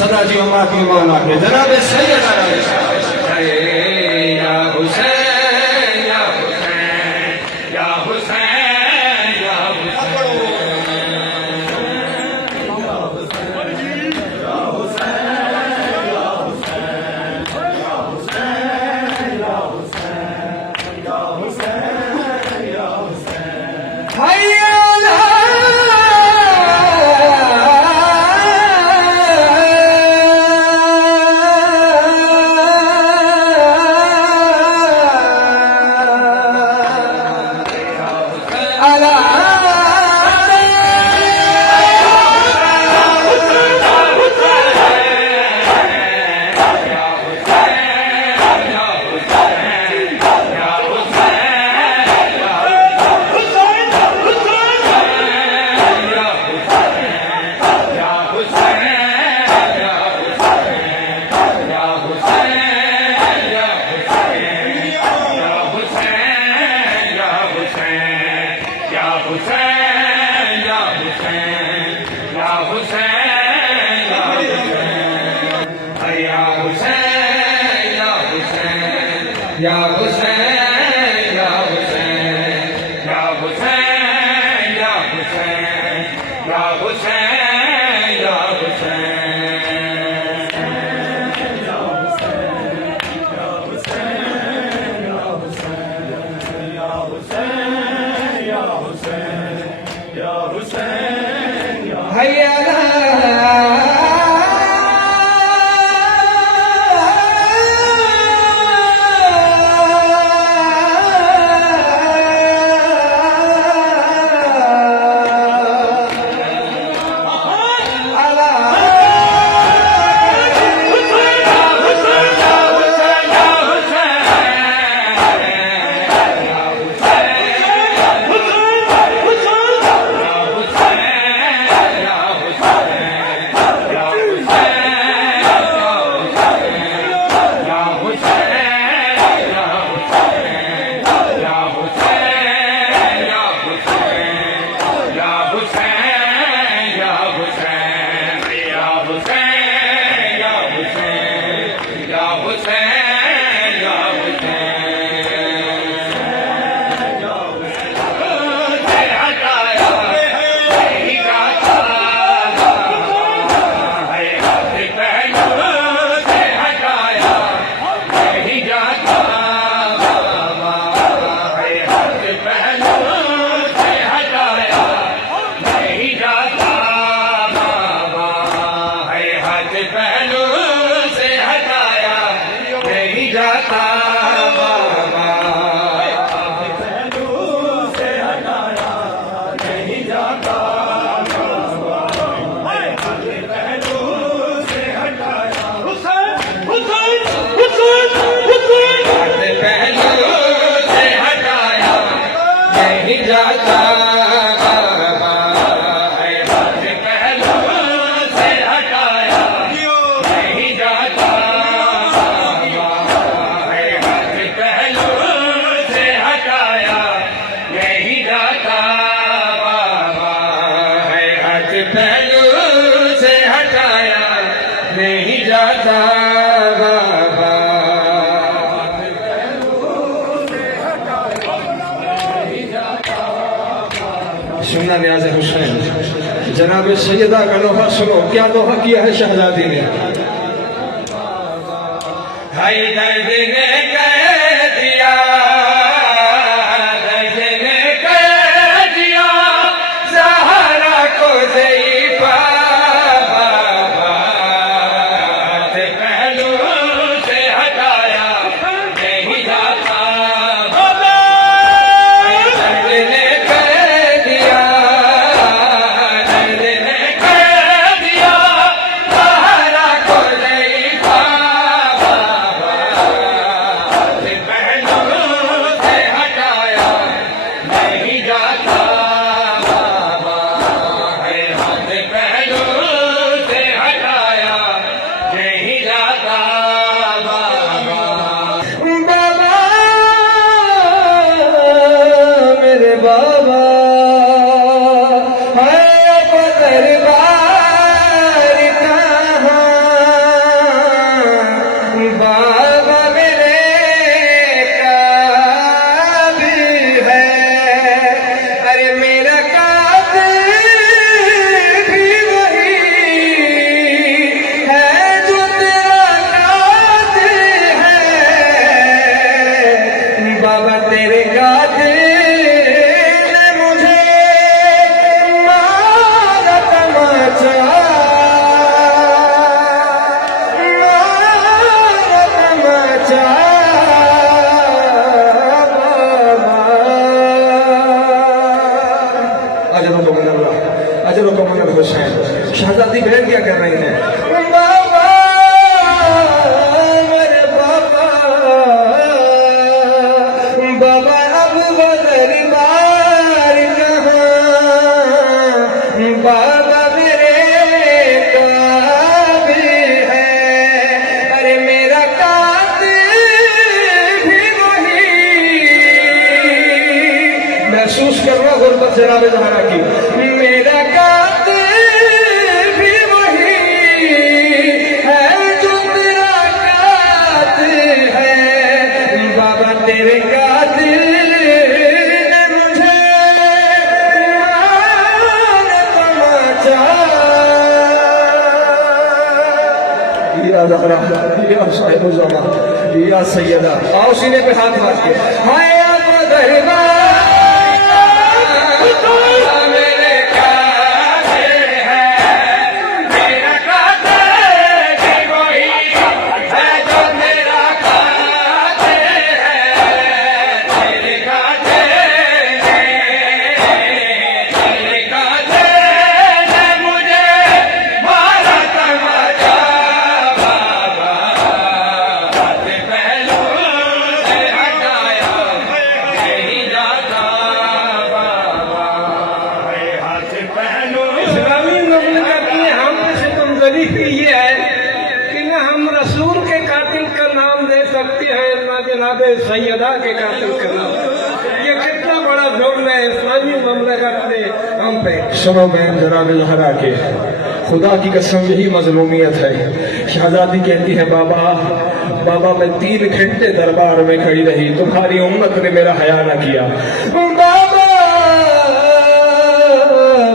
सदा जीव माफी मौला के जनाब सैयद या हुसैन या हुसैन या हुसैन या या हुसैन या हुसैन या हुसैन या हुसैन या हुसैन या सुनना न्याज़ हुसैन जनाब सैयदा का लोहा सुनो क्या लोहा किया है शहजादी ने हाय दर्द ने कह दिया शहजादी बहन क्या कर रही है? बाबा, मेरे बाबा, बाबा अब वो दरबार कहाँ, बाबा मेरे काबिल है, अरे मेरा कातिल भी वही। महसूस कर रहा गुरबत जनाब ज़हरा की, मेरा कातिल भी वही है जो तेरा कातिल है। बाबा तेरे कातिल ने मुझे मार तमाचा, या ज़हरा, या साहिब ज़मा, या सैयदा। आओ सीने पे हाथ मार के, हाय आप दरबार ये है कि न हम रसूल के कातिल का नाम दे सकते हैं, न जनाब सैयदा के कातिल का नाम। ये कितना बड़ा जुर्म है इस्लामी ममलकत ने हम पे। सुनो बहन जनाब ज़हरा के, खुदा की कसम यही मजलूमियत है। शहजादी कहती है बाबा, बाबा मैं 3 घंटे दरबार में खड़ी रही, तुम्हारी उम्मत ने मेरा हया न किया। बाबा,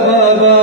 बाबा,